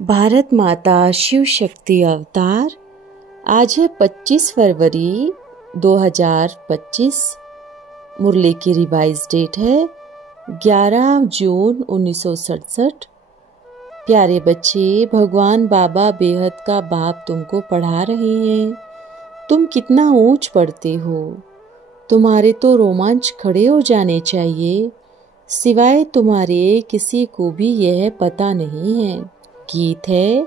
भारत माता शिव शक्ति अवतार। आज है 25 फरवरी 2025। मुरली की रिवाइज डेट है 11 जून 1967। प्यारे बच्चे, भगवान बाबा बेहद का बाप तुमको पढ़ा रहे हैं। तुम कितना ऊंच पढ़ते हो। तुम्हारे तो रोमांच खड़े हो जाने चाहिए। सिवाय तुम्हारे किसी को भी यह पता नहीं है। गीत है,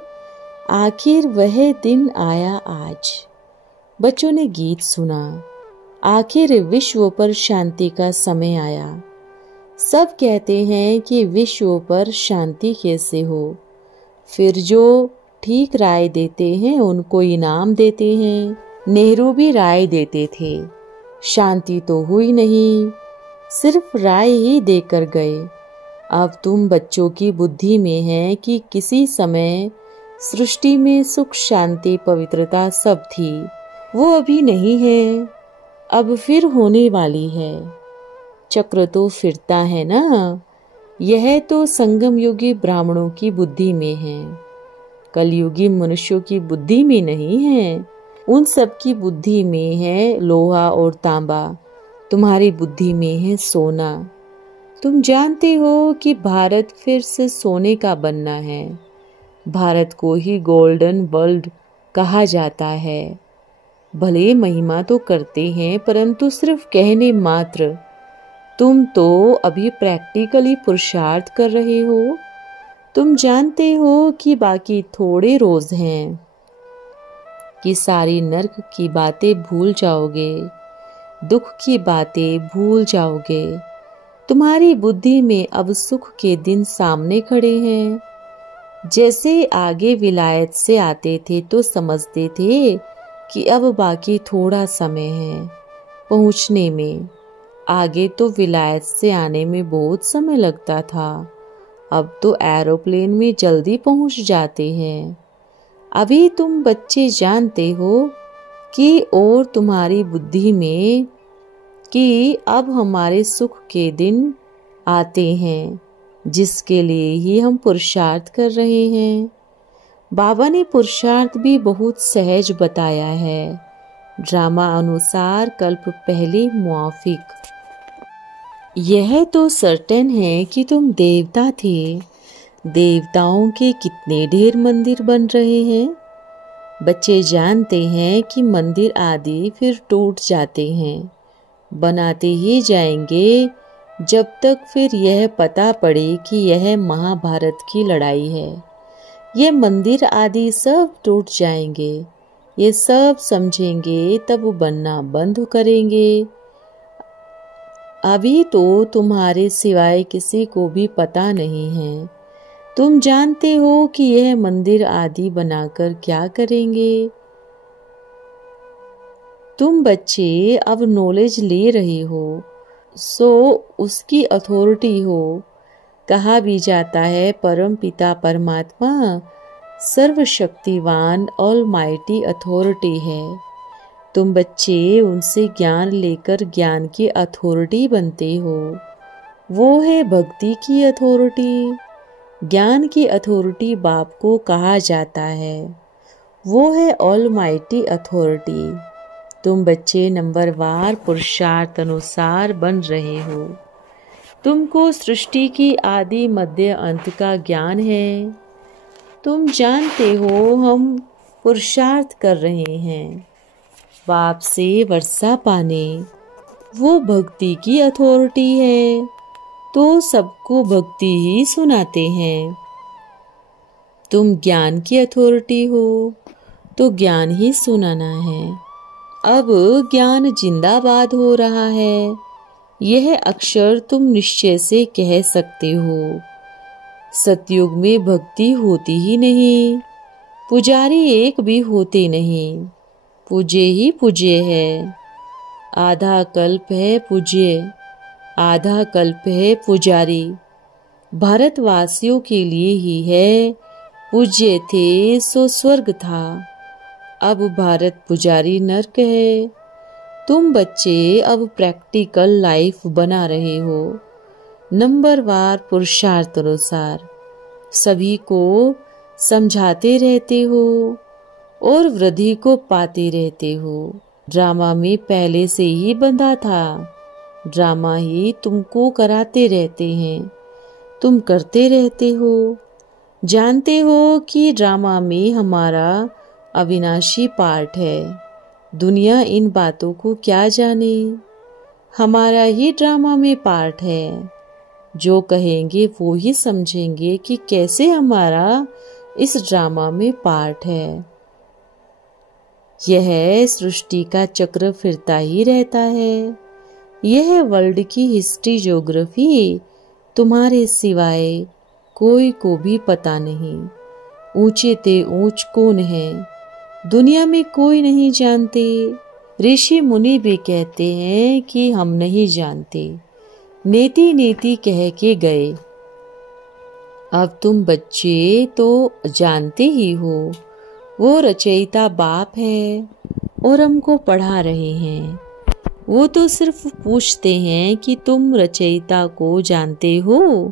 आखिर वह दिन आया आज। बच्चों ने गीत सुना। आखिर विश्व पर शांति का समय आया। सब कहते हैं कि विश्व पर शांति कैसे हो। फिर जो ठीक राय देते हैं उनको इनाम देते हैं। नेहरू भी राय देते थे। शांति तो हुई नहीं, सिर्फ राय ही देकर गए। अब तुम बच्चों की बुद्धि में है कि किसी समय सृष्टि में सुख, शांति, पवित्रता सब थी। वो अभी नहीं है, अब फिर होने वाली है। चक्र तो फिरता है ना। यह तो संगम युगी ब्राह्मणों की बुद्धि में है, कलयुगी मनुष्यों की बुद्धि में नहीं है। उन सब की बुद्धि में है लोहा और तांबा, तुम्हारी बुद्धि में है सोना। तुम जानते हो कि भारत फिर से सोने का बनना है। भारत को ही गोल्डन वर्ल्ड कहा जाता है। भले महिमा तो करते हैं, परंतु सिर्फ कहने मात्र। तुम तो अभी प्रैक्टिकली पुरुषार्थ कर रहे हो। तुम जानते हो कि बाकी थोड़े रोज हैं कि सारी नर्क की बातें भूल जाओगे, दुख की बातें भूल जाओगे। तुम्हारी बुद्धि में अब सुख के दिन सामने खड़े हैं। जैसे आगे विलायत से आते थे तो समझते थे कि अब बाकी थोड़ा समय है पहुंचने में। आगे तो विलायत से आने में बहुत समय लगता था, अब तो एरोप्लेन में जल्दी पहुंच जाते हैं। अभी तुम बच्चे जानते हो कि और तुम्हारी बुद्धि में कि अब हमारे सुख के दिन आते हैं, जिसके लिए ही हम पुरुषार्थ कर रहे हैं। बाबा ने पुरुषार्थ भी बहुत सहज बताया है। ड्रामा अनुसार कल्प पहले मुआफिक। यह तो सर्टेन है कि तुम देवता थे। देवताओं के कितने ढेर मंदिर बन रहे हैं। बच्चे जानते हैं कि मंदिर आदि फिर टूट जाते हैं, बनाते ही जाएंगे जब तक फिर यह पता पड़े कि यह महाभारत की लड़ाई है। ये मंदिर आदि सब टूट जाएंगे, ये सब समझेंगे तब बनना बंद करेंगे। अभी तो तुम्हारे सिवाय किसी को भी पता नहीं है। तुम जानते हो कि यह मंदिर आदि बनाकर क्या करेंगे। तुम बच्चे अब नॉलेज ले रहे हो, सो उसकी अथॉरिटी हो। कहा भी जाता है परम पिता परमात्मा सर्वशक्तिवान ऑलमाइटी अथॉरिटी है। तुम बच्चे उनसे ज्ञान लेकर ज्ञान की अथॉरिटी बनते हो। वो है भक्ति की अथॉरिटी। ज्ञान की अथॉरिटी बाप को कहा जाता है। वो है ऑलमाइटी अथॉरिटी। तुम बच्चे नंबरवार पुरुषार्थ अनुसार बन रहे हो। तुमको सृष्टि की आदि मध्य अंत का ज्ञान है। तुम जानते हो हम पुरुषार्थ कर रहे हैं बाप से वर्षा पाने। वो भक्ति की अथॉरिटी है, तो सबको भक्ति ही सुनाते हैं। तुम ज्ञान की अथॉरिटी हो, तो ज्ञान ही सुनाना है। अब ज्ञान जिंदाबाद हो रहा है, यह अक्षर तुम निश्चय से कह सकते हो। सतयुग में भक्ति होती ही नहीं, पुजारी एक भी होते नहीं। पूज्य ही पूज्य है। आधा कल्प है पूज्य, आधा कल्प है पुजारी। भारतवासियों के लिए ही है। पूज्य थे सो स्वर्ग था, अब भारत पुजारी नरक है। तुम बच्चे अब प्रैक्टिकल लाइफ बना रहे हो, नंबरवार पुरुषार्थ अनुसार सभी को समझाते रहते हो और वृद्धि को पाते रहते हो। ड्रामा में पहले से ही बंधा था, ड्रामा ही तुमको कराते रहते हैं, तुम करते रहते हो। जानते हो कि ड्रामा में हमारा अविनाशी पार्ट है। दुनिया इन बातों को क्या जाने, हमारा ही ड्रामा में पार्ट है। जो कहेंगे वो ही समझेंगे कि कैसे हमारा इस ड्रामा में पार्ट है। यह सृष्टि का चक्र फिरता ही रहता है। यह वर्ल्ड की हिस्ट्री ज्योग्राफी तुम्हारे सिवाय कोई को भी पता नहीं। ऊंचे ते ऊंच कौन है, दुनिया में कोई नहीं जानते। ऋषि मुनि भी कहते हैं कि हम नहीं जानते, नेति नेति कह के गए। अब तुम बच्चे तो जानते ही हो, वो रचयिता बाप है और हमको पढ़ा रहे हैं। वो तो सिर्फ पूछते हैं कि तुम रचयिता को जानते हो,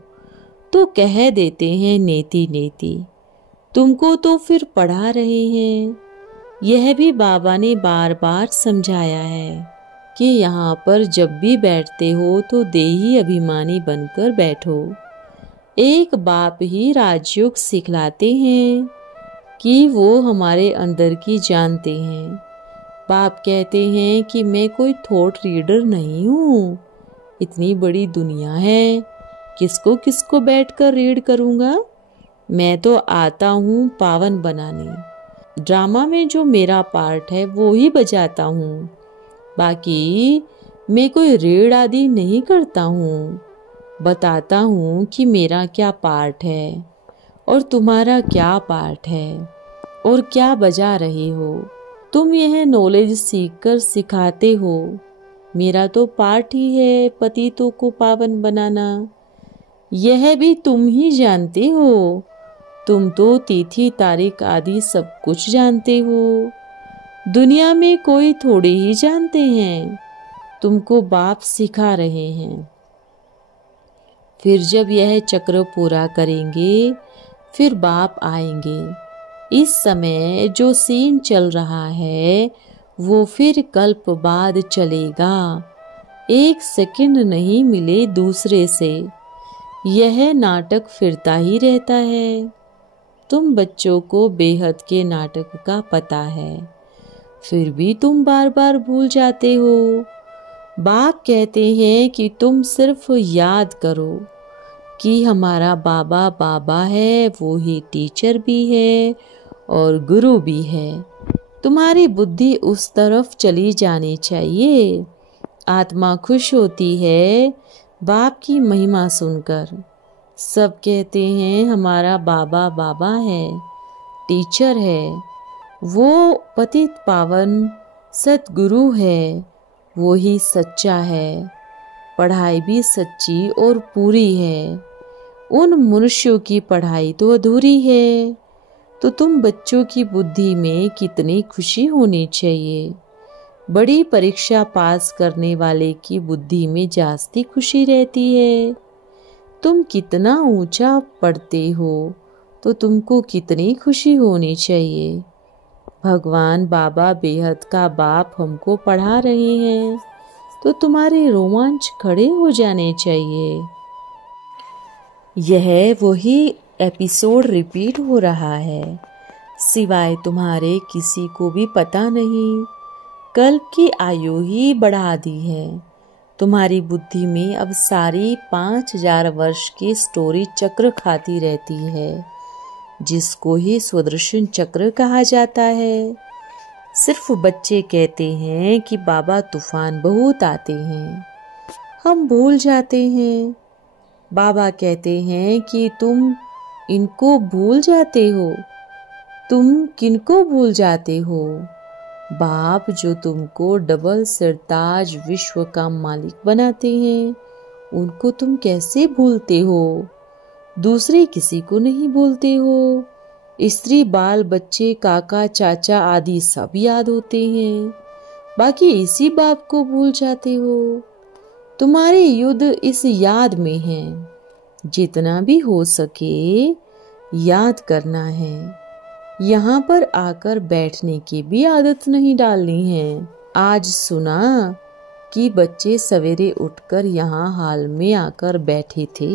तो कह देते हैं नेति नेति। तुमको तो फिर पढ़ा रहे हैं। यह भी बाबा ने बार बार समझाया है कि यहाँ पर जब भी बैठते हो तो देही अभिमानी बनकर बैठो। एक बाप ही राजयोग सिखलाते हैं कि वो हमारे अंदर की जानते हैं। बाप कहते हैं कि मैं कोई थॉट रीडर नहीं हूँ, इतनी बड़ी दुनिया है, किसको किसको बैठकर रीड करूँगा। मैं तो आता हूँ पावन बनाने। ड्रामा में जो मेरा पार्ट है वो ही बजाता हूँ, बाकी मैं कोई रीड आदि नहीं करता हूँ। बताता हूँ कि मेरा क्या पार्ट है और तुम्हारा क्या पार्ट है और क्या बजा रहे हो। तुम यह नॉलेज सीखकर सिखाते हो। मेरा तो पार्ट ही है पतितों को पावन बनाना। यह भी तुम ही जानते हो। तुम तो तिथि तारीख आदि सब कुछ जानते हो। दुनिया में कोई थोड़े ही जानते हैं। तुमको बाप सिखा रहे हैं। फिर जब यह चक्र पूरा करेंगे फिर बाप आएंगे। इस समय जो सीन चल रहा है वो फिर कल्प बाद चलेगा। एक सेकंड नहीं मिले दूसरे से। यह नाटक फिरता ही रहता है। तुम बच्चों को बेहद के नाटक का पता है, फिर भी तुम बार बार भूल जाते हो। बाप कहते हैं कि तुम सिर्फ याद करो कि हमारा बाबा बाबा है, वो ही टीचर भी है और गुरु भी है। तुम्हारी बुद्धि उस तरफ चली जानी चाहिए। आत्मा खुश होती है बाप की महिमा सुनकर। सब कहते हैं हमारा बाबा बाबा है, टीचर है, वो पतित पावन सतगुरु है, वो ही सच्चा है। पढ़ाई भी सच्ची और पूरी है। उन मनुष्यों की पढ़ाई तो अधूरी है। तो तुम बच्चों की बुद्धि में कितनी खुशी होनी चाहिए। बड़ी परीक्षा पास करने वाले की बुद्धि में जास्ती खुशी रहती है। तुम कितना ऊंचा पढ़ते हो तो तुमको कितनी खुशी होनी चाहिए। भगवान बाबा बेहद का बाप हमको पढ़ा रहे हैं तो तुम्हारे रोमांच खड़े हो जाने चाहिए। यह वही एपिसोड रिपीट हो रहा है, सिवाय तुम्हारे किसी को भी पता नहीं। कल्प की आयु ही बढ़ा दी है। तुम्हारी बुद्धि में अब सारी 5000 वर्ष की स्टोरी चक्र खाती रहती है, जिसको ही स्वदर्शन चक्र कहा जाता है। सिर्फ बच्चे कहते हैं कि बाबा तूफान बहुत आते हैं, हम भूल जाते हैं। बाबा कहते हैं कि तुम इनको भूल जाते हो। तुम किनको भूल जाते हो? बाप जो तुमको डबल सिरताज विश्व का मालिक बनाते हैं, उनको तुम कैसे भूलते हो? दूसरे किसी को नहीं भूलते हो। स्त्री बाल बच्चे काका चाचा आदि सब याद होते हैं। बाकी इसी बाप को भूल जाते हो। तुम्हारे युद्ध इस याद में है। जितना भी हो सके याद करना है। यहाँ पर आकर बैठने की भी आदत नहीं डालनी है। आज सुना कि बच्चे सवेरे उठकर यहाँ हाल में आकर बैठे थे।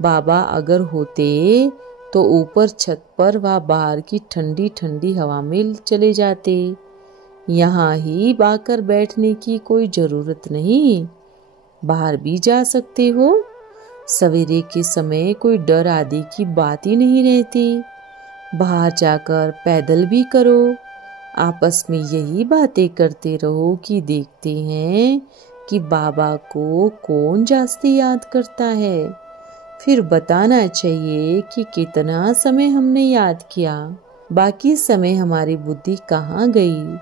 बाबा अगर होते तो ऊपर छत पर व बाहर की ठंडी ठंडी हवा में चले जाते। यहाँ ही आकर बैठने की कोई जरूरत नहीं, बाहर भी जा सकते हो। सवेरे के समय कोई डर आदि की बात ही नहीं रहती। बाहर जाकर पैदल भी करो। आपस में यही बातें करते रहो कि देखते हैं कि बाबा को कौन जास्ती याद करता है। फिर बताना चाहिए कि कितना समय हमने याद किया, बाकी समय हमारी बुद्धि कहाँ गई।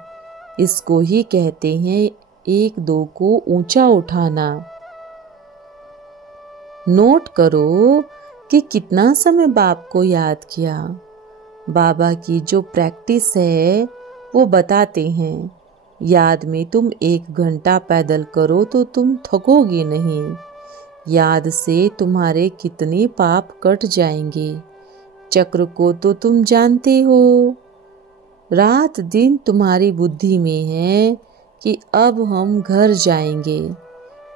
इसको ही कहते हैं एक दो को ऊंचा उठाना। नोट करो कि कितना समय बाप को याद किया। बाबा की जो प्रैक्टिस है वो बताते हैं। याद में तुम 1 घंटा पैदल करो तो तुम थकोगे नहीं। याद से तुम्हारे कितने पाप कट जाएंगे। चक्र को तो तुम जानते हो। रात दिन तुम्हारी बुद्धि में है कि अब हम घर जाएंगे।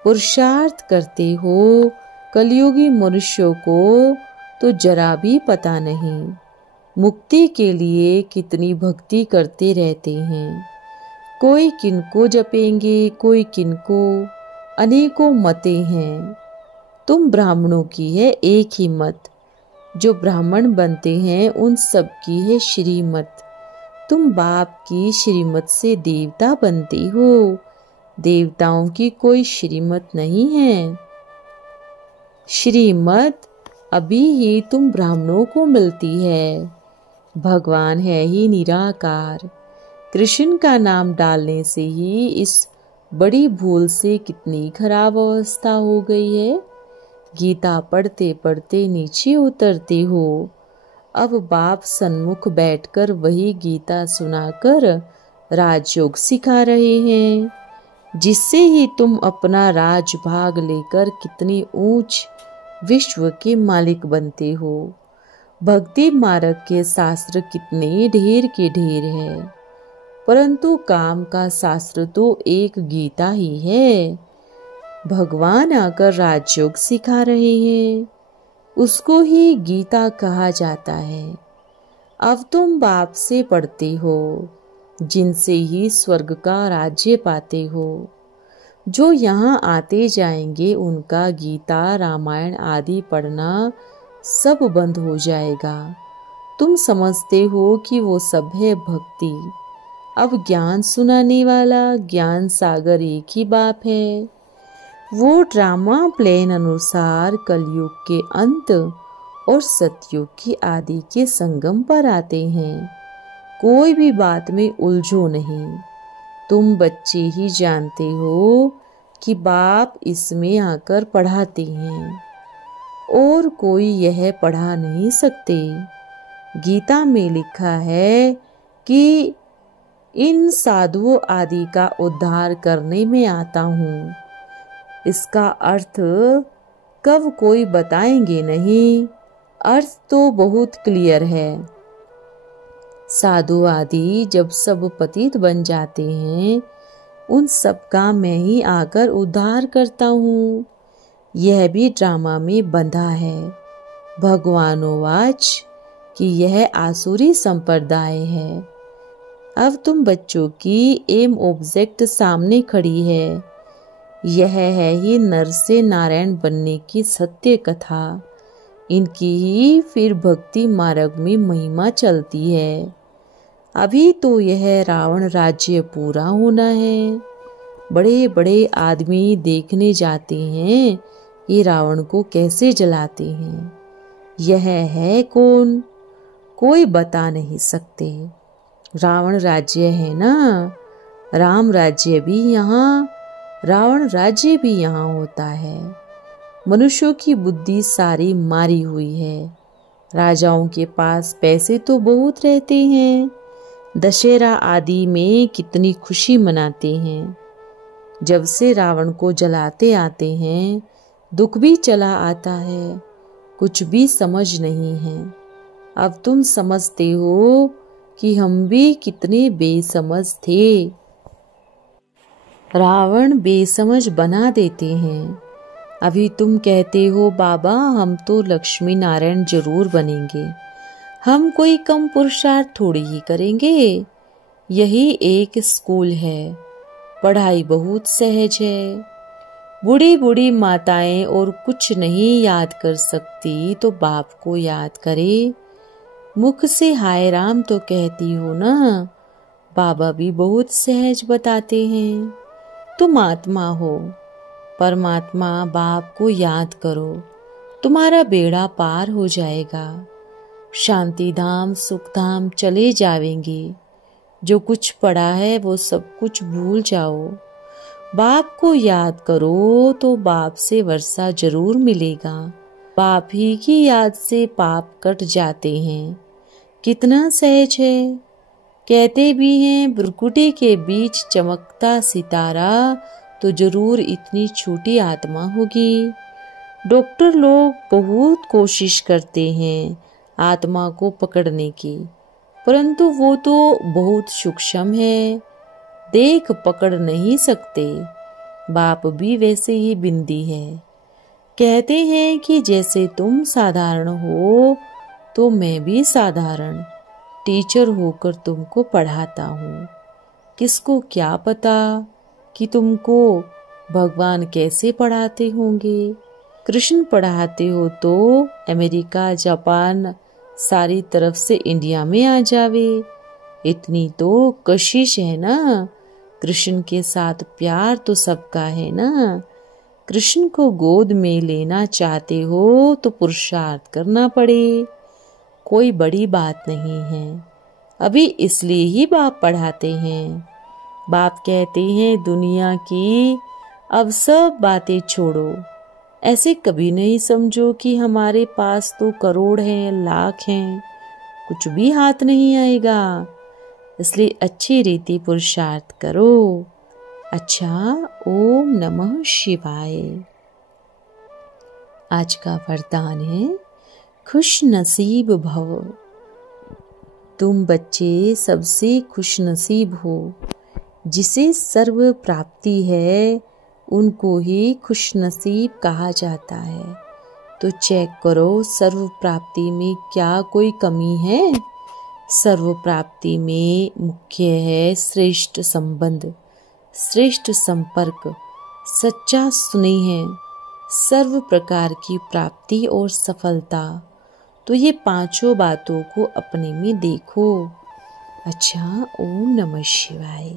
पुरुषार्थ करते हो। कलयुगी मनुष्यों को तो जरा भी पता नहीं। मुक्ति के लिए कितनी भक्ति करते रहते हैं। कोई किनको जपेंगे, कोई किनको, अनेकों मतें हैं। तुम ब्राह्मणों की है एक ही मत। जो ब्राह्मण बनते हैं उन सब की है श्रीमत। तुम बाप की श्रीमत से देवता बनते हो। देवताओं की कोई श्रीमत नहीं है। श्रीमत अभी ही तुम ब्राह्मणों को मिलती है। भगवान है ही निराकार। कृष्ण का नाम डालने से ही इस बड़ी भूल से कितनी खराब अवस्था हो गई है। गीता पढ़ते पढ़ते नीचे उतरते हो। अब बाप सन्मुख बैठकर वही गीता सुनाकर राजयोग सिखा रहे हैं, जिससे ही तुम अपना राजभाग लेकर कितनी ऊंच विश्व के मालिक बनते हो। भक्ति मार्ग के शास्त्र कितने ढेर के ढेर है, परंतु काम का शास्त्र तो एक गीता ही है। भगवान आकर राजयोग सिखा रहे हैं, उसको ही गीता कहा जाता है। अब तुम बाप से पढ़ते हो, जिनसे ही स्वर्ग का राज्य पाते हो। जो यहाँ आते जाएंगे उनका गीता रामायण आदि पढ़ना सब बंद हो जाएगा। तुम समझते हो कि वो सब है भक्ति। अब ज्ञान सुनाने वाला ज्ञान सागर एक ही बाप है। वो ड्रामा प्लेन अनुसार कलयुग के अंत और सतयुग की आदि के संगम पर आते हैं। कोई भी बात में उलझो नहीं। तुम बच्चे ही जानते हो कि बाप इसमें आकर पढ़ाते हैं और कोई यह पढ़ा नहीं सकते। गीता में लिखा है कि इन साधुओं आदि का उद्धार करने में आता हूँ। इसका अर्थ कब कोई बताएंगे नहीं। अर्थ तो बहुत क्लियर है। साधु आदि जब सब पतित बन जाते हैं, उन सब का मैं ही आकर उद्धार करता हूँ। यह भी ड्रामा में बंधा है। भगवानोवाच कि यह आसुरी संप्रदाय है। अब तुम बच्चों की एम ऑब्जेक्ट सामने खड़ी है। यह है ही नर से नारायण बनने की सत्य कथा। इनकी ही फिर भक्ति मार्ग में महिमा चलती है। अभी तो यह रावण राज्य पूरा होना है। बड़े बड़े आदमी देखने जाते हैं ये रावण को कैसे जलाते हैं। यह है कौन, कोई बता नहीं सकते। रावण राज्य है ना, राम राज्य भी यहाँ, रावण राज्य भी यहाँ होता है। मनुष्यों की बुद्धि सारी मारी हुई है। राजाओं के पास पैसे तो बहुत रहते हैं, दशहरा आदि में कितनी खुशी मनाते हैं। जब से रावण को जलाते आते हैं, दुख भी चला आता है, कुछ भी समझ नहीं है। अब तुम समझते हो कि हम भी कितने बेसमझ थे। रावण बेसमझ बना देते हैं। अभी तुम कहते हो बाबा हम तो लक्ष्मी नारायण जरूर बनेंगे, हम कोई कम पुरुषार्थ थोड़ी ही करेंगे। यही एक स्कूल है, पढ़ाई बहुत सहज है। बूढ़ी बूढ़ी माताएं और कुछ नहीं याद कर सकती तो बाप को याद करे। मुख से हाय राम तो कहती हो ना, बाबा भी बहुत सहज बताते हैं। तुम आत्मा हो, परमात्मा बाप को याद करो, तुम्हारा बेड़ा पार हो जाएगा। शांति धाम सुख धाम चले जावेंगे। जो कुछ पड़ा है वो सब कुछ भूल जाओ। बाप को याद करो तो बाप से वर्षा जरूर मिलेगा। बाप ही की याद से पाप कट जाते हैं। कितना सहज है। कहते भी हैं भ्रुकुटी के बीच चमकता सितारा, तो जरूर इतनी छोटी आत्मा होगी। डॉक्टर लोग बहुत कोशिश करते हैं आत्मा को पकड़ने की, परंतु वो तो बहुत सूक्ष्म है, देख पकड़ नहीं सकते। बाप भी वैसे ही बिंदी है। कहते हैं कि जैसे तुम साधारण हो तो मैं भी साधारण टीचर होकर तुमको पढ़ाता हूँ। किसको क्या पता कि तुमको भगवान कैसे पढ़ाते होंगे। कृष्ण पढ़ाते हो तो अमेरिका जापान सारी तरफ से इंडिया में आ जावे। इतनी तो कशिश है ना। कृष्ण के साथ प्यार तो सबका है ना। कृष्ण को गोद में लेना चाहते हो तो पुरुषार्थ करना पड़े, कोई बड़ी बात नहीं है। अभी इसलिए ही बाप पढ़ाते हैं। बाप कहते हैं दुनिया की अब सब बातें छोड़ो। ऐसे कभी नहीं समझो कि हमारे पास तो करोड़ हैं लाख हैं, कुछ भी हाथ नहीं आएगा। इसलिए अच्छी रीति पुरुषार्थ करो। अच्छा, ओम नमः शिवाय। आज का वरदान है खुश नसीब भव। तुम बच्चे सबसे खुश नसीब हो। जिसे सर्व प्राप्ति है उनको ही खुश नसीब कहा जाता है। तो चेक करो सर्व प्राप्ति में क्या कोई कमी है। सर्व प्राप्ति में मुख्य है श्रेष्ठ संबंध, श्रेष्ठ संपर्क, सच्चा स्नेह, सर्व प्रकार की प्राप्ति और सफलता। तो ये पांचों बातों को अपने में देखो। अच्छा, ओम नमः शिवाय।